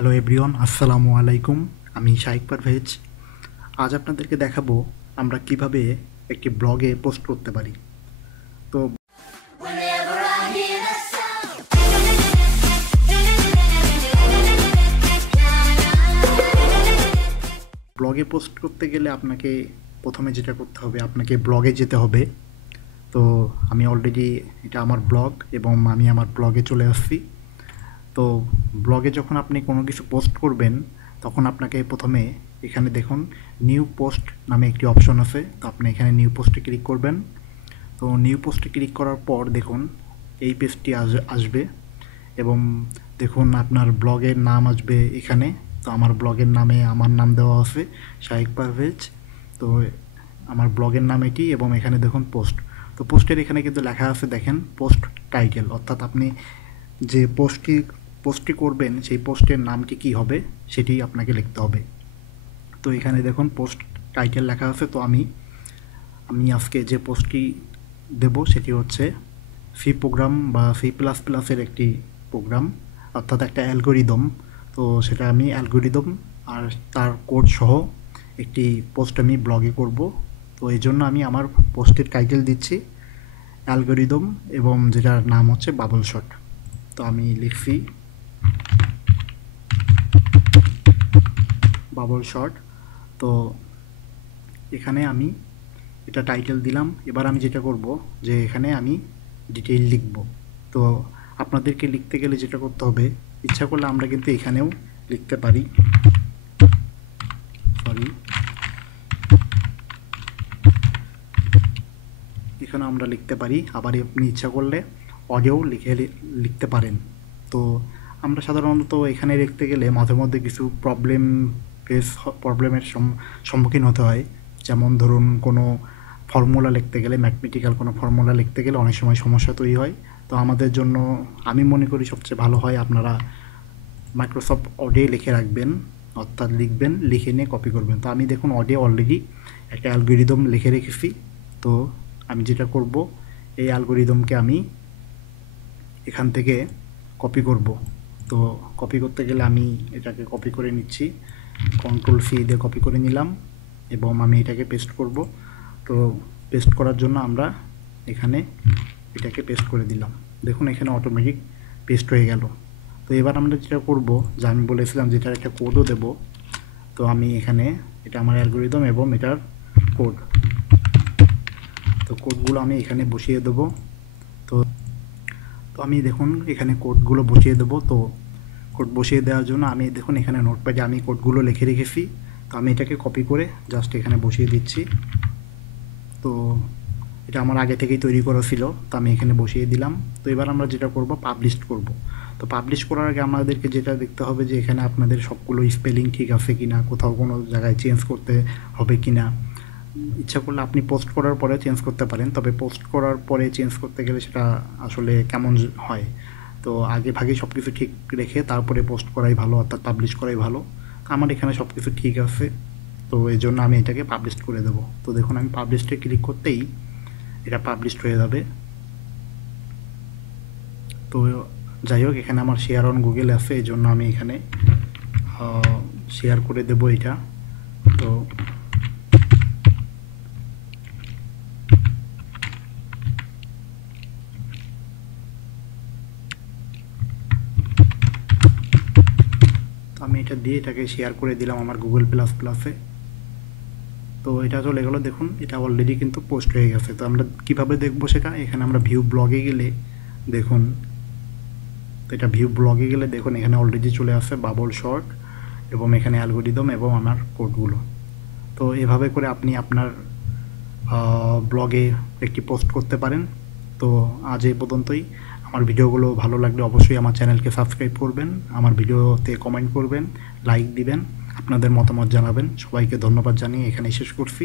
Hello everyone, আসসালামু আলাইকুম। আমি শাইক পারভেজ। আজ আপনাদেরকে দেখাবো আমরা কিভাবে একটি ব্লগে পোস্ট করতে পারি। তো Whenever I hear that sound, ব্লগে পোস্ট করতে গেলে আপনাকে প্রথমে যেটা করতে হবে, আপনাকে ব্লগে যেতে হবে। তো আমি অলরেডি এটা আমার ব্লগ এবং আমি আমার ব্লগে চলে আসছি। তো ব্লগে যখন আপনি কোনো কিছু পোস্ট করবেন তখন আপনাকে প্রথমে এখানে দেখুন নিউ পোস্ট নামে একটি অপশন আছে। তো আপনি এখানে নিউ পোস্টে ক্লিক করবেন। তো নিউ পোস্টে ক্লিক করার পর দেখুন এই পেজটি আসবে এবং দেখুন আপনার ব্লগের নাম আসবে এখানে। তো আমার ব্লগের নামে আমার নাম দেওয়া আছে শাইক পারভেজ। তো আমার ব্লগের নাম এটি এবং এখানে দেখুন পোস্ট। তো পোস্টের এখানে কিন্তু লেখা আছে দেখেন পোস্ট টাইটেল, অর্থাৎ আপনি যে পোস্টটি করবেন সেই পোস্টের নামটি কী হবে সেটি আপনাকে লিখতে হবে। তো এখানে দেখুন পোস্ট টাইটেল লেখা আছে। তো আমি আজকে যে পোস্টটি দেব সেটি হচ্ছে সি প্রোগ্রাম বা C++-এর একটি প্রোগ্রাম, অর্থাৎ একটা অ্যালগোরিদম। তো সেটা আমি অ্যালগোরিদম আর তার কোড সহ একটি পোস্ট আমি ব্লগে করব। তো এই জন্য আমি আমার পোস্টের টাইটেল দিচ্ছি অ্যালগোরিদম এবং যেটার নাম হচ্ছে বাবল শট। তো আমি লিখছি বাবল শট। তো এখানে আমি এটা টাইটেল দিলাম। এবার আমি যেটা করব যে এখানে আমি ডিটেইল লিখব। তো আপনাদেরকে লিখতে গেলে যেটা করতে হবে, ইচ্ছা করলে আমরা কিন্তু এখানেও লিখতে পারি, এখানে আমরা লিখতে পারি। আবার আপনি ইচ্ছা করলে অডিও লিখতে পারেন। তো আমরা সাধারণত এখানে লিখতে গেলে মাঝে মধ্যে কিছু প্রবলেমের সম্মুখীন হতে হয়। যেমন ধরুন কোনো ফর্মুলা লিখতে গেলে, ম্যাথমেটিক্যাল কোনো ফর্মুলা লিখতে গেলে অনেক সময় সমস্যা তৈরি হয়। তো আমাদের জন্য আমি মনে করি সবচেয়ে ভালো হয় আপনারা মাইক্রোসফট অডিও লিখে রাখবেন, অর্থাৎ লিখবেন, লিখে নিয়ে কপি করবেন। তো আমি দেখুন অডিও অলরেডি একটা অ্যালগোরিদম লিখে রেখেছি। তো আমি যেটা করব, এই অ্যালগোরিদমকে আমি এখান থেকে কপি করব। তো কপি করতে গেলে আমি এটাকে কপি করে নিচ্ছি, Ctrl+C দিয়ে কপি করে নিলাম এবং আমি এটাকে পেস্ট করব। তো পেস্ট করার জন্য আমরা এখানে এটাকে পেস্ট করে দিলাম। দেখুন এখানে অটোমেটিক পেস্ট হয়ে গেল। তো এবার আমরা যেটা করব, যে আমি বলেছিলাম যেটার একটা কোডও দেব। তো আমি এখানে এটা আমার অ্যালগোরিদম এবং এটার কোড, তো কোডগুলো আমি এখানে বসিয়ে দেবো। তো তো আমি দেখুন এখানে কোডগুলো বসিয়ে দেবো। তো কোড বসিয়ে দেওয়ার জন্য আমি দেখুন এখানে নোটপ্যাডে আমি কোডগুলো লিখে রেখেছি। তো আমি এটাকে কপি করে জাস্ট এখানে বসিয়ে দিচ্ছি। তো এটা আমার আগে থেকেই তৈরি করা ছিল, তো আমি এখানে বসিয়ে দিলাম। তো এবার আমরা যেটা করব, পাবলিশ করব। তো পাবলিশ করার আগে আমাদেরকে যেটা দেখতে হবে যে এখানে আপনাদের সবগুলো স্পেলিং ঠিক আছে কি না, কোথাও কোনো জায়গায় চেঞ্জ করতে হবে কি না। ইচ্ছা করলে আপনি পোস্ট করার পরে চেঞ্জ করতে পারেন, তবে পোস্ট করার পরে চেঞ্জ করতে গেলে সেটা আসলে কেমন হয়। তো আগে ভাগে সব কিছু ঠিক রেখে তারপরে পোস্ট করাই ভালো, অর্থাৎ পাবলিশ করাই ভালো। আমার এখানে সব কিছু ঠিক আছে, তো এই জন্য আমি এটাকে পাবলিশ করে দেবো। তো দেখুন আমি পাবলিশে ক্লিক করতেই এটা পাবলিশড হয়ে যাবে। তো যাই হোক, এখানে আমার শেয়ার অন গুগল আছে, এই জন্য আমি এখানে শেয়ার করে দেবো এটা। তো আমি এটা দিয়ে এটাকে শেয়ার করে দিলাম আমার Google++-এ। তো এটা চলে গেলো। দেখুন এটা অলরেডি কিন্তু পোস্ট হয়ে গেছে। তো আমরা কিভাবে দেখবো সেটা, এখানে আমরা ভিউ ব্লগে গেলে দেখুন, তো এটা ভিউ ব্লগে গেলে দেখুন এখানে অলরেডি চলে আসে বাবল শট এবং এখানে অ্যালগোরিদম এবং আমার কোডগুলো। তো এভাবে করে আপনি আপনার ব্লগে একটি পোস্ট করতে পারেন। তো আজ এই পর্যন্তই। আমার ভিডিওগুলো ভালো লাগলে অবশ্যই আমার চ্যানেলকে সাবস্ক্রাইব করবেন, আমার ভিডিওতে কমেন্ট করবেন, লাইক দিবেন, আপনাদের মতামত জানাবেন। সবাইকে ধন্যবাদ জানিয়ে এখানেই শেষ করছি।